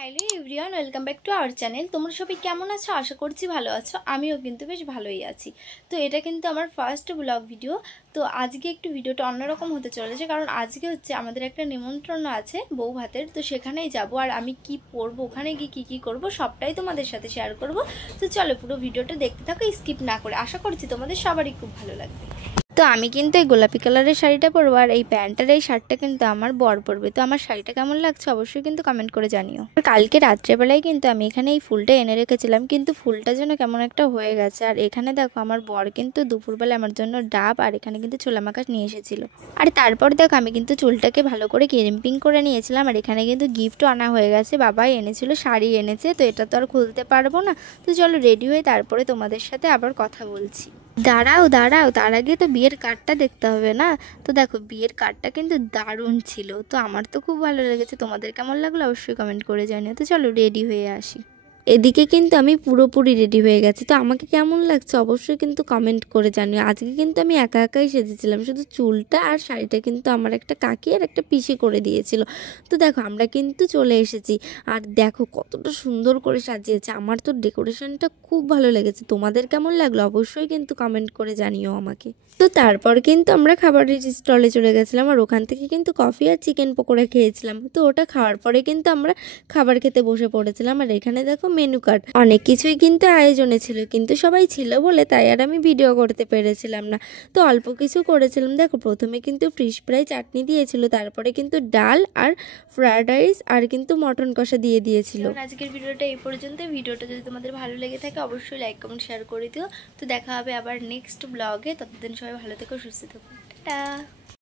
Hello everyone, welcome back to our channel. তোমরা সবাই কেমন আছো? আশা করছি ভালো আছো। আমিও কিন্তু বেশ ভালোই আছি। তো এটা কিন্তু আমার ফার্স্ট ব্লগ ভিডিও। তো আজকে একটু ভিডিওটা অন্যরকম হতে চলেছে, কারণ আজকে হচ্ছে আমাদের একটা নিমন্ত্রণ আছে বউ ভাতের। তো সেখানেই যাব, আর আমি কি পরবো, ওখানে গিয়ে কী কী করবো সবটাই তোমাদের সাথে শেয়ার করব। তো চলো পুরো ভিডিওটা দেখতে থাকো স্কিপ না করে। আশা করছি তোমাদের সবারই খুব ভালো লাগবে। তো আমি কিন্তু এই গোলাপি কালারের শাড়িটা পরবো, আর এই প্যান্টার এই শার্টটা কিন্তু আমার বর পরবে। তো আমার শাড়িটা কেমন লাগছে অবশ্যই কিন্তু কমেন্ট করে জানিও। আর কালকে রাত্রেবেলায় কিন্তু আমি এখানে এই ফুলটা এনে রেখেছিলাম, কিন্তু ফুলটা যেন কেমন একটা হয়ে গেছে। আর এখানে দেখো আমার বর কিন্তু দুপুরবেলা আমার জন্য ডাব আর এখানে কিন্তু ছোলা মাখা নিয়ে এসেছিল। আর তারপর দেখো আমি কিন্তু চুলটাকে ভালো করে ক্রিম্পিং করে নিয়েছিলাম। আর এখানে কিন্তু গিফটও আনা হয়ে গেছে, বাবাই এনেছিল, শাড়ি এনেছে। তো এটা তো আর খুলতে পারবো না। তো চলো রেডি হয়ে তারপরে তোমাদের সাথে আবার কথা বলছি। দাঁড়াও দাঁড়াও, তার আগে তো বিয়ের কার্ডটা দেখতে হবে না? তো দেখো বিয়ের কার্ডটা কিন্তু দারুণ ছিল। তো আমার তো খুব ভালো লেগেছে, তোমাদের কেমন লাগলো অবশ্যই কমেন্ট করে জানিও। তো চলো রেডি হয়ে আসি। এদিকে কিন্তু আমি পুরোপুরি রেডি হয়ে গেছি। তো আমাকে কেমন লাগছে অবশ্যই কিন্তু কমেন্ট করে জানিও। আজকে কিন্তু আমি একা একাই সেজেছিলাম, শুধু চুলটা আর শাড়িটা কিন্তু আমার একটা কাকি আর একটা পিসি করে দিয়েছিল। তো দেখো আমরা কিন্তু চলে এসেছি, আর দেখো কতটা সুন্দর করে সাজিয়েছে। আমার তো ডেকোরেশনটা খুব ভালো লেগেছে। তোমাদের কেমন লাগলো অবশ্যই কিন্তু কমেন্ট করে জানিও আমাকে। তো তারপর কিন্তু আমরা খাবারের স্টলে চলে গেছিলাম, আর ওখান থেকে কিন্তু কফি আর চিকেন পকোড়া খেয়েছিলাম। তো ওটা খাওয়ার পরে কিন্তু আমরা খাবার খেতে বসে পড়েছিলাম। আর এখানে দেখো মেনু কার্ড, অনেক কিছুই কিন্তু আয়োজনে ছিল, কিন্তু সবাই ছিল বলে তাই আর আমি ভিডিও করতে পেরেছিলাম না। তো অল্প কিছু করেছিলাম। দেখো প্রথমে কিন্তু ফিশ ফ্রাই চাটনি দিয়েছিল, তারপরে কিন্তু ডাল আর ফ্রায়েড রাইস আর কিন্তু মটন কষা দিয়ে দিয়েছিল। আজকের ভিডিওটা এই পর্যন্ত। ভিডিওটা যদি তোমাদের ভালো লেগে থাকে অবশ্যই লাইক কমেন্ট শেয়ার করে দিও। তো দেখা হবে আবার নেক্সট ব্লগে। ততদিন সবাই ভালো থেকো, সুস্থ থেকো, টাটা।